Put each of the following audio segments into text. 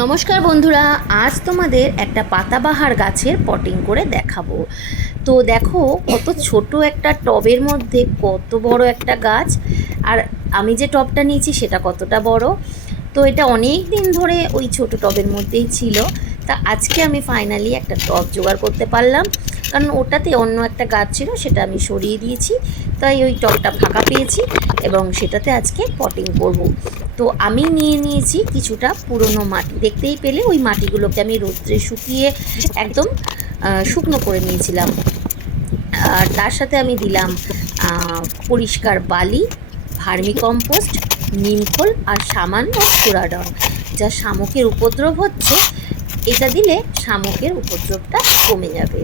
নমস্কার বন্ধুরা, আজ তোমাদের একটা পাতাবাহার গাছের পটিং করে দেখাবো। তো দেখো কত ছোট একটা টবের মধ্যে কত বড় একটা গাছ, আর আমি যে টবটা নিয়েছি সেটা কতটা বড়। তো এটা অনেক দিন ধরে ওই ছোট টবের মধ্যেই ছিল। তা আজকে আমি ফাইনালি একটা টব জোগাড় করতে পারলাম, কারণ ওটাতে অন্য একটা গাছ ছিল, সেটা আমি সরিয়ে দিয়েছি। তাই ওই টবটা ফাঁকা পেয়েছি এবং সেটাতে আজকে পটিং করব। তো আমি নিয়ে নিয়েছি কিছুটা পুরনো মাটি, দেখতেই পেলে ওই মাটিগুলোকে আমি রোদ্রে শুকিয়ে একদম শুকনো করে নিয়েছিলাম। আর তার সাথে আমি দিলাম পরিষ্কার বালি, ভার্মি কম্পোস্ট, নিমখোল আর সামান্য ফুরাডন। যা শামুকের উপদ্রব হচ্ছে, এটা দিলে শামুকের উপদ্রবটা কমে যাবে।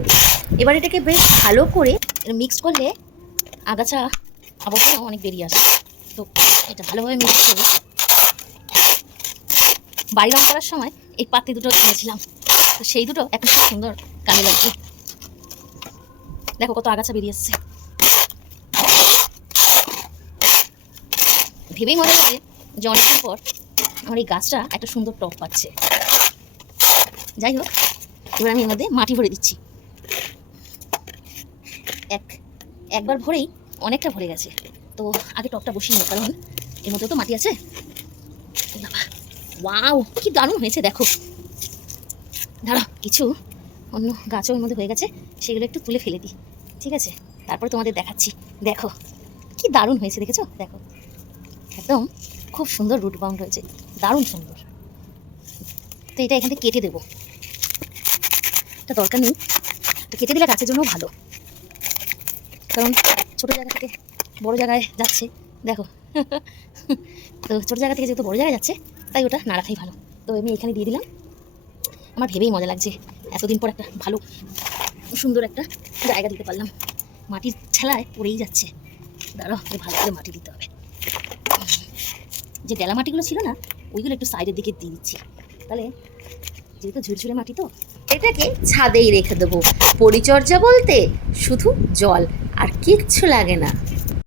এবার এটাকে বেশ ভালো করে মিক্স করলে আগাছা আবর্জনা অনেক বেরিয়ে আসে। তো এটা ভালোভাবে মিক্স করে বাড়ি রং করার সময় এই পাতি দুটো কিনেছিলাম, তো সেই দুটো এখন খুব সুন্দর কাজে লাগছে। দেখো কত আগাছা বেরিয়ে এসছে, ভেবেই মনে হচ্ছে যে অনেকদিন পর আমার এই গাছটা একটা সুন্দর টব পাচ্ছে। যাই হোক, এবার আমি এর মধ্যে মাটি ভরে দিচ্ছি। একবার ভরেই অনেকটা ভরে গেছে। তো আগে টবটা বসিয়ে নিই, কারণ এর মধ্যে তো মাটি আছে। ওয়াও, কি দারুণ হয়েছে দেখো। দাঁড়া, কিছু অন্য গাছও এর মধ্যে হয়ে গেছে, সেগুলো একটু তুলে ফেলে দিই, ঠিক আছে? তারপরে তোমাদের দেখাচ্ছি। দেখো কি দারুণ হয়েছে, দেখেছো? দেখো একদম খুব সুন্দর রুট বাউন্ড হয়েছে, দারুণ সুন্দর। তো এটা এখান থেকে কেটে দেবো, এটা দরকার নেই, তো কেটে দিলে গাছের জন্য ভালো, কারণ ছোটো জায়গা থেকে বড় জায়গায় যাচ্ছে। দেখো তো ছোটো জায়গা থেকে যেহেতু বড় জায়গায় যাচ্ছে, তাই ওটা না রাখাই ভালো। তো আমি এখানে দিয়ে দিলাম। আমার ভেবেই মজা লাগছে, এতদিন পর একটা ভালো সুন্দর একটা জায়গা দিতে পারলাম। মাটির ছেলায় পড়েই যাচ্ছে, দাঁড়াও ভালো করে মাটি দিতে হবে। যে ডেলা মাটিগুলো ছিল না, ওইগুলো একটু সাইডের দিকে দিয়ে দিচ্ছি, তাহলে যেহেতু ঝুরঝুরে মাটি, তো এটাকে ছাদেই রেখে দেবো। পরিচর্যা বলতে শুধু জল, আর কিচ্ছু লাগে না।